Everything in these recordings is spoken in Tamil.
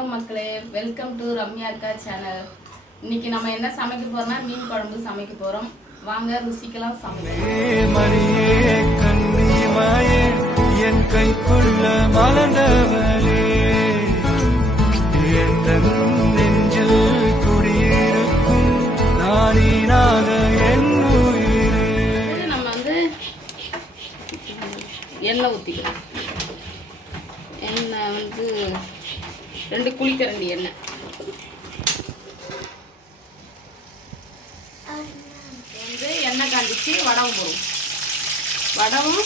வணக்கம் மக்களே, வெல்கம் டு ரம்யா அக்கா சேனல். இன்னைக்கு நம்ம என்ன சமைக்க போறோம்னா மீன் குழம்பு சமைக்க போறோம். வாங்க ருசிக்கலாம் சமைக்கலாம். என் கைக்குள்ள மலர்ந்தவளே நெஞ்சில் குடியிருக்கும் நாளினாக என் உயிரே. நம்ம வந்து எண்ணெய் ஊற்றிக்கலாம். எண்ணெய் வந்து 2 குழிக்கரண்டி எண்ணெய். வந்து எண்ணெய் காஞ்சிச்சு வடகம் போடுவோம். வடகம்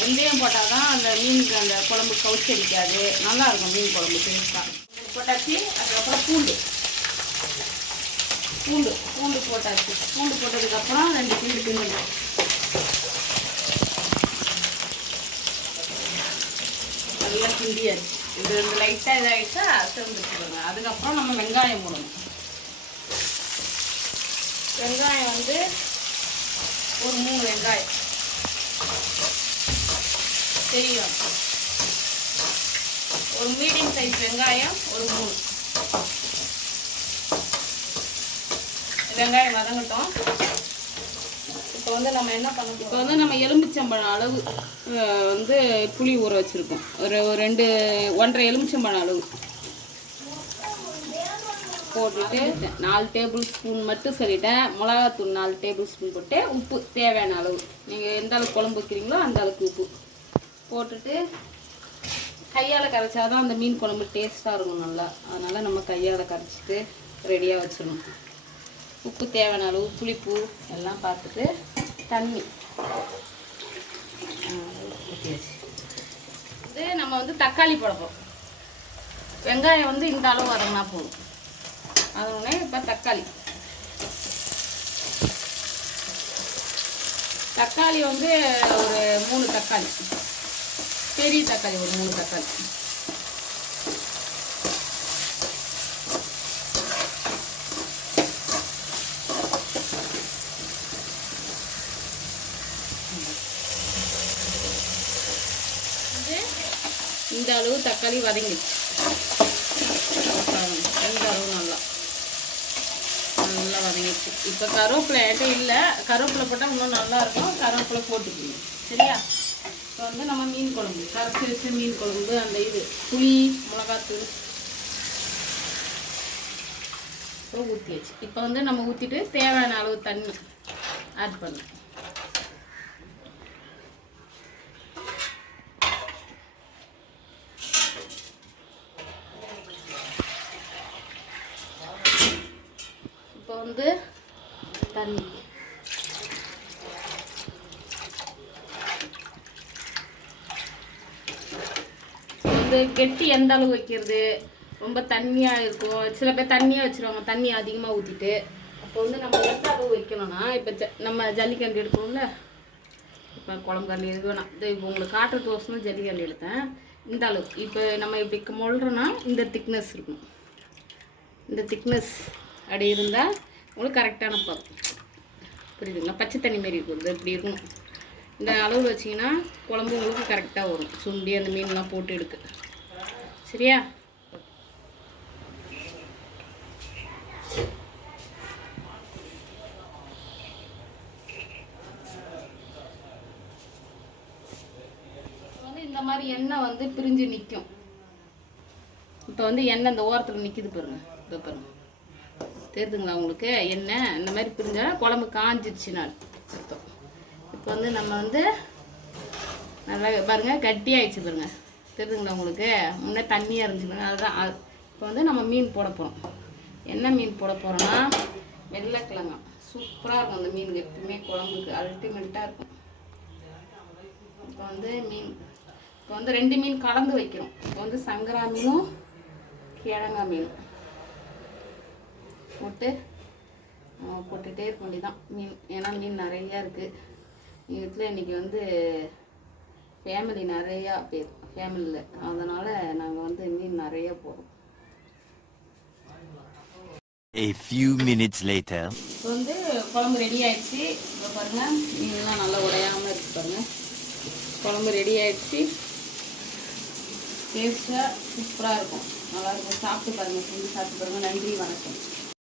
வெந்தயம் போட்டால் தான் அந்த மீனுக்கு அந்த குழம்பு கவுச்சி அடிக்காது, நல்லாயிருக்கும் மீன் குழம்பு டேஸ்ட்டாக. போட்டாச்சு. அதுக்கப்புறம் பூண்டு போட்டாச்சு. பூண்டு போட்டதுக்கப்புறம் 2 கிண்டு கிண்டணும். நல்லா கிண்டியாச்சு. இது லைட்டாக இதாகிடுச்சா சேர்ந்துருக்குங்க. அதுக்கப்புறம் நம்ம வெங்காயம் போடணும். வெங்காயம் வந்து ஒரு 3 வெங்காயம் தெரியும். ஒரு மீடியம் சைஸ் வெங்காயம் ஒரு 3 வெங்காயம் வதங்கட்டும். இப்போ வந்து நம்ம என்ன பண்ணணும், இப்போ வந்து நம்ம எலுமிச்சம்பழம் அளவு வந்து புளி ஊற வச்சுருக்கோம். ஒரு 1.5 எலுமிச்சம்பழம் அளவு போட்டுட்டு 4 டேபிள் ஸ்பூன் மட்டும் சொல்லிட்டேன். மிளகாத்தூள் 4 டேபிள் ஸ்பூன் போட்டு உப்பு தேவையான அளவு, நீங்கள் எந்த அளவுக்கு குழம்பு வைக்கிறீங்களோ அந்த அளவுக்கு உப்பு போட்டுட்டு கையால் கரைச்சாதான் அந்த மீன் குழம்பு டேஸ்ட்டாக இருக்கும் நல்லா. அதனால் நம்ம கையால் கரைச்சிட்டு ரெடியாக வச்சிடணும். உப்பு தேவையான அளவு, புளிப்பு எல்லாம் பார்த்துட்டு தண்ணி இது நம்ம வந்து தக்காளி போடப்போம். வெங்காயம் வந்து இந்த அளவு வதங்கினா போதும். அதோடனே இப்போ தக்காளி வந்து ஒரு 3 தக்காளி, பெரிய தக்காளி ஒரு 3 தக்காளி. இந்த அளவு தக்காளி வதங்கிடுச்சு. இந்த அளவு நல்லா வதங்கிடுச்சு. இப்போ கருவேப்பிலை என்கிட்ட இல்லை, கருவேப்பிலை போட்டால் இன்னும் நல்லாயிருக்கும். கருவேப்பிலை போட்டுக்கணும். சரியா? இப்போ வந்து நம்ம மீன் குழம்பு கரைச்சி வச்ச மீன் குழம்பு, அந்த இது புளி மிளகாத்தூள் ஊற்றியாச்சு. இப்போ வந்து நம்ம ஊற்றிட்டு தேவையான அளவு தண்ணி ஆட் பண்ணணும். இப்போ வந்து தண்ணி வந்து கெட்டி எந்த அளவு வைக்கிறது, ரொம்ப தண்ணியாக இருக்கும். சில பேர் தண்ணியாக வச்சுருவாங்க, தண்ணி அதிகமாக ஊற்றிட்டு. அப்போ வந்து நம்ம எந்த அளவு வைக்கணும்னா, இப்போ நம்ம ஜல்லிக்கரண்டி எடுக்கணும்ல, இப்போ குழம்பு கரண்டி எடுக்க வேணாம். இது இப்போ உங்களுக்கு காட்டுறது தோசை ஜல்லிக்கரண்டி எடுத்தேன். இந்த அளவு இப்போ நம்ம இப்படி மொழ்றோன்னா இந்த திக்னஸ் இருக்கும். இந்த திக்னஸ் அப்படி இருந்தால் உங்களுக்கு கரெக்டான பதம். புரியுதுங்களா? பச்சை தண்ணி மாரி இருக்குது, இப்படி இருக்கும். இந்த அளவு வச்சிங்கன்னா குழம்பு உங்களுக்கு கரெக்டாக வரும். சுண்டி அந்த மீன்லாம் போட்டு எடுக்க. சரியா? வந்து இந்த மாதிரி எண்ணெய் வந்து பிரிஞ்சு நிற்கும். இப்போ வந்து எண்ணெய் இந்த ஓரத்தில் நிற்கிது பாருங்க. இப்போ பாருங்க, தெரியுதுங்களா உங்களுக்கு? எண்ணெய் இந்த மாதிரி பிரிஞ்சால் குழம்பு காஞ்சிடுச்சு நான் அர்த்தம். இப்போ வந்து நம்ம வந்து நல்லா பாருங்கள், கட்டி ஆயிடுச்சு பாருங்கள். தெரியுதுங்களா உங்களுக்கு? முன்னே தண்ணியாக இருந்துச்சுங்க. அதுதான் இப்போ வந்து நம்ம மீன் போட போகிறோம். என்ன மீன் போட போகிறோன்னா வெள்ளைக்கிழங்காய். சூப்பராக இருக்கும் அந்த மீன், எப்பவுமே குழம்புக்கு அல்டிமேட்டாக இருக்கும். இப்போ வந்து இப்போ வந்து 2 மீன் கலந்து வைக்கிறோம். இப்போ வந்து சங்கரா மீனும் கிழங்கா மீனும் போட்டுகிட்டே இருக்க வேண்டியதான் மீன். ஏன்னா மீன் நிறையா இருக்குது எங்கள் வீட்டில். இன்றைக்கி வந்து ஃபேமிலி நிறையா பேர் ஃபேமிலியில், அதனால் நாங்கள் வந்து மீன் நிறையா போடுறோம். A few minutes later. இப்போ வந்து குழம்பு ரெடி ஆயிடுச்சு. இப்போ பாருங்கள், மீன்லாம் நல்லா உடையாமல் இருக்குது பாருங்கள். குழம்பு ரெடி ஆயிடுச்சு. டேஸ்ட்டாக சூப்பராக இருக்கும். நல்லா இருக்கும். சாப்பிட்டு பாருங்கள், செஞ்சு சாப்பிட்டு பாருங்கள். நன்றி, வணக்கம்.